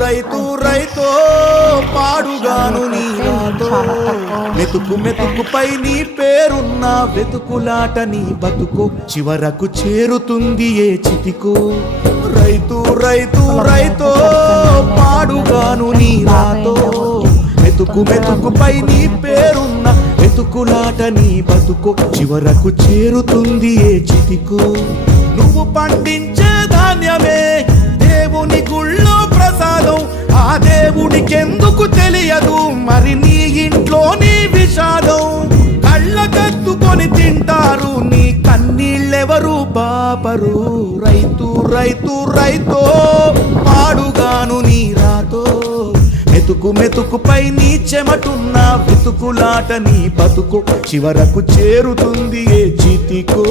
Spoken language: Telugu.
రైతు రైతో పాడుగాను నీతో మెతుకు మెతుకుపై నీ పేరున్న వెతుకులాట నీ బతుకు చివరకు చేరుతుంది ఏ చితికో. రైతు రైతు రైతో పాడుగాను నీతో మెతుకు మెతుకుపై నీ పేరున్న వెతుకులాట నీ బతుకు చివరకు చేరుతుంది ఏ చితికో. నువ్వు పండించే ధాన్యమే దేవుని గుళ్ళో ప్రసాదం, ఆ దేవుడికెందుకు తెలియదు మరి నీ ఇంట్లో నీ విషాదం. కళ్ళకత్తుకొని తింటారు నీ కన్నీళ్ళెవరు పాపరు. రైతు రైతు రైతో పాడుగాను నీ రాతో మెతుకు మెతుకుపై నీ చెమటున్న వెతుకులాట నీ బతుకు చివరకు చేరుతుంది ఏ చితికో.